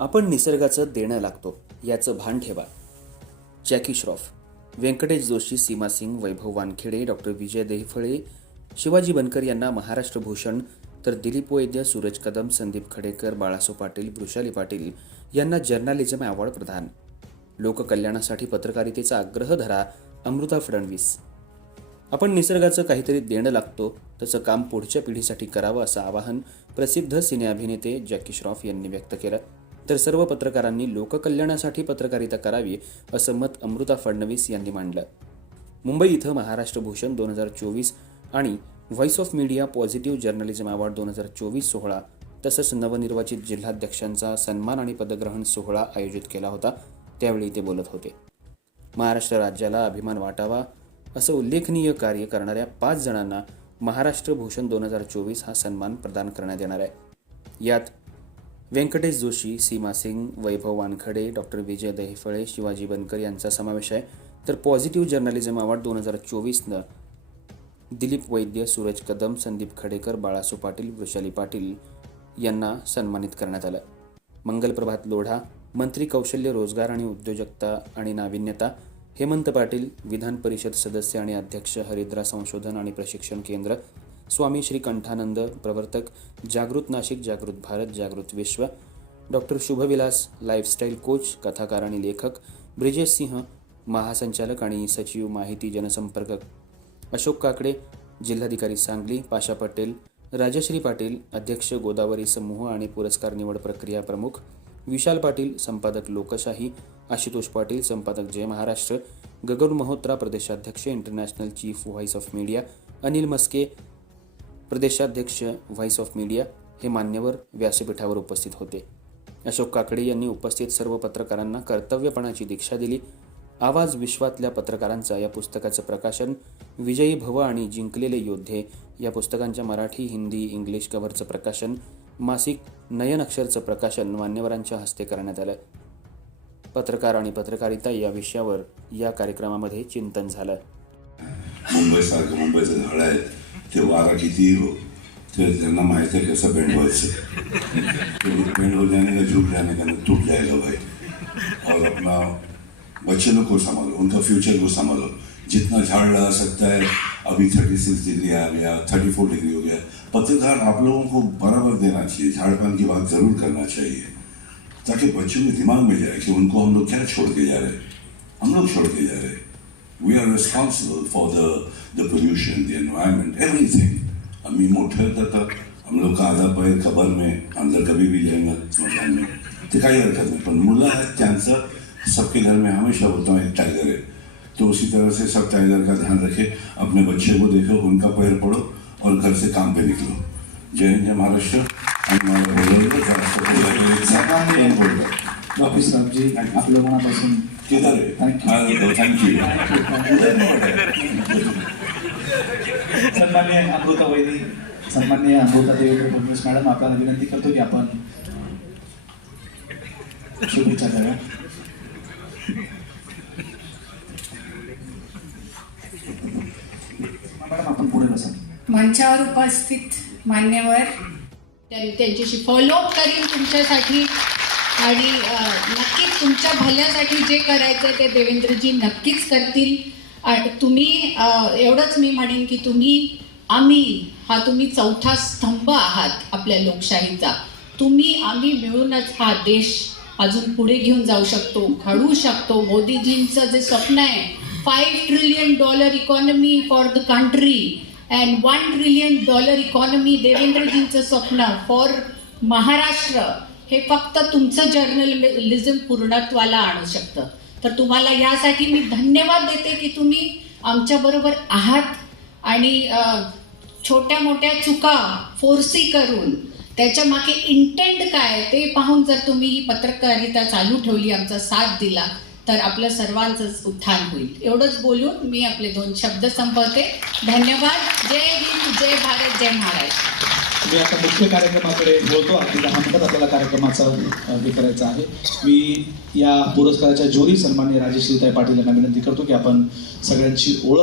आपण निसर्गाचं देणं लागतो याचं भान ठेवा. जॅकी श्रॉफ व्यंकटेश जोशी सीमा सिंग वैभव वानखेडे डॉक्टर विजय देहफळे शिवाजी बनकर यांना महाराष्ट्र भूषण तर दिलीप वैद्य सूरज कदम संदीप खडेकर बाळासो पाटील वृषाली पाटील यांना जर्नालिझम अवॉर्ड प्रदान. लोककल्याणासाठी पत्रकारितेचा आग्रह धरा अमृता फडणवीस. आपण निसर्गाचं काहीतरी देणं लागतो तसं काम पुढच्या पिढीसाठी करावं असं आवाहन प्रसिद्ध सिने अभिनेते जॅकी श्रॉफ यांनी व्यक्त केलं. तर सर्व पत्रकारांनी लोककल्याणासाठी पत्रकारिता करावी असं मत अमृता फडणवीस यांनी मांडलं. मुंबई इथं महाराष्ट्र भूषण दोन हजार चोवीस आणि voice of media positive journalism award दोन हजार चोवीस सोहळा तसंच नवनिर्वाचित जिल्हाध्यक्षांचा सन्मान आणि पदग्रहण सोहळा आयोजित केला होता त्यावेळी ते बोलत होते. महाराष्ट्र राज्याला अभिमान वाटावा असं उल्लेखनीय कार्य करणाऱ्या पाच जणांना महाराष्ट्र भूषण दोन हजार चोवीस हा सन्मान प्रदान करण्यात येणार आहे. यात व्यंकटेश जोशी सीमा सिंग वैभव वानखडे डॉक्टर विजय दहिफळे शिवाजी बनकर यांचा समावेश आहे. तर पॉझिटिव्ह जर्नलिझम अवॉर्ड दोन हजार चोवीसनं दिलीप वैद्य सूरज कदम संदीप खडेकर बाळासो पाटील वृषाली पाटील यांना सन्मानित करण्यात आलं. मंगलप्रभात लोढा मंत्री कौशल्य रोजगार आणि उद्योजकता आणि नाविन्यता हेमंत पाटील विधान परिषद सदस्य आणि अध्यक्ष हरिद्रा संशोधन आणि प्रशिक्षण केंद्र स्वामी श्री कंठानंद प्रवर्तक जागृत नाशिक जागृत भारत जागृत विश्व डॉक्टर शुभविलास लाईफस्टाईल कोच कथाकार आणि लेखक ब्रिजेश सिंह महासंचालक आणि सचिव माहिती जनसंपर्क अशोक काकडे जिल्हाधिकारी सांगली पाशा पटेल राजश्री पाटील अध्यक्ष गोदावरी समूह आणि पुरस्कार निवड प्रक्रिया प्रमुख विशाल पाटील संपादक लोकशाही आशुतोष पाटील संपादक जय महाराष्ट्र गगन महोत्रा प्रदेशाध्यक्ष international chief voice of media Anil Maske प्रदेशाध्यक्ष व्हॉइस ऑफ मीडिया हे मान्यवर व्यासपीठावर उपस्थित होते. अशोक काकडे यांनी उपस्थित सर्व पत्रकारांना कर्तव्यपणाची दीक्षा दिली. आवाज विश्वातल्या पत्रकारांचा या पुस्तकाचं प्रकाशन विजयी भव आणि जिंकलेले योद्धे या पुस्तकांच्या मराठी हिंदी इंग्लिश कव्हरचं प्रकाशन मासिक नयन अक्षरचं प्रकाशन मान्यवरांच्या हस्ते करण्यात आलं. पत्रकार आणि पत्रकारिता या विषयावर या कार्यक्रमामध्ये चिंतन झालं. मुंबईसारखं मुंबईचं झाड आहे. ते वारा कितीही हो ते त्यांना माहिती आहे कसं बेंड व्हायचं बेंड हो जाने का झुक जाने का टूट जाएगा भाई और अपना बच्चे लोग को संभालो उनका फ्यूचर को संभालो जितना झाड़ लगा सकता है, अभी थर्टी सिक्स डिग्री आ गया थर्टी फोर डिग्री हो गया। पत्रकार आप लोगों को बराबर देना चाहिए झाड़ पान की बात ज़रूर करना चाहिए। ताकि बच्चों के दिमाग में जाए कि उनको हम लोग क्या छोड़ के जा रहे हैं। हम लोग छोड़ के जा रहे हैं। We are responsible for the the pollution, the environment, everything. अमी मोठे तर हम लोग का आधा पैर खबर में अंदर कभी भी जाएँगे मकान में। तो काही हरकत नहीं पण मुलं आहेत त्यांचं सबके घर में हमेशा होता है एक टाइगर है। तो उसी तरह से सब टाइगर का ध्यान रखे अपने बच्चे को देखो उनका पैर पड़ो और घर से काम पे निकलो। जय हिंद जय महाराष्ट्र। साहेबजी आपलं मनापासून है सन्मान्य अमृता वैदी सन्मान्य अमृता देवेंद्र फडणवीस मॅडम आपल्याला विनंती करतो की आपण शुभेच्छा द्याव्या. मॅडम आपण पुढे बसा. मंचावर उपस्थित मान्यवर त्यां- त्यांच्याशी फॉलोअप करीन तुमच्यासाठी. आणि नक्कीच तुमच्या भल्यासाठी जे करायचं ते देवेंद्रजी नक्कीच करतील. आणि तुम्ही एवढंच मी म्हणेन की तुम्ही आम्ही हा तुम्ही चौथा स्तंभ आहात आपल्या लोकशाहीचा. तुम्ही आम्ही मिळूनच हा देश अजून पुढे घेऊन जाऊ शकतो घडवू शकतो. मोदीजींचं जे स्वप्न आहे five trillion dollar economy for the country and one trillion dollar economy देवेंद्रजींचं स्वप्न फॉर महाराष्ट्र. हे फक्त तुमचं जर्नलिझम पूर्णत्वाला आणू शकतं. तर तुम्हाला यासाठी मी धन्यवाद देते की तुम्ही आमच्याबरोबर आहात आणि छोट्या मोठ्या चुका फोर्सी करून त्याच्यामागे इंटेंट काय ते पाहून जर तुम्ही ही पत्रकारिता चालू ठेवली आमचा साथ दिला तर आपलं सर्वांचंच उत्थान होईल. एवढंच बोलून मी आपले दोन शब्द संपवते. धन्यवाद. जय हिंद जय भारत जय महाराष्ट्र. मी आता मुख्य कार्यक्रमाकडे बोलतो. अगदी दहा मिनिटात आपल्याला कार्यक्रमाचा हे करायचं आहे. मी या पुरस्काराच्या जोरी सन्मान्य राजेश्रीताई पाटील यांना विनंती करतो की आपण सगळ्यांची ओळख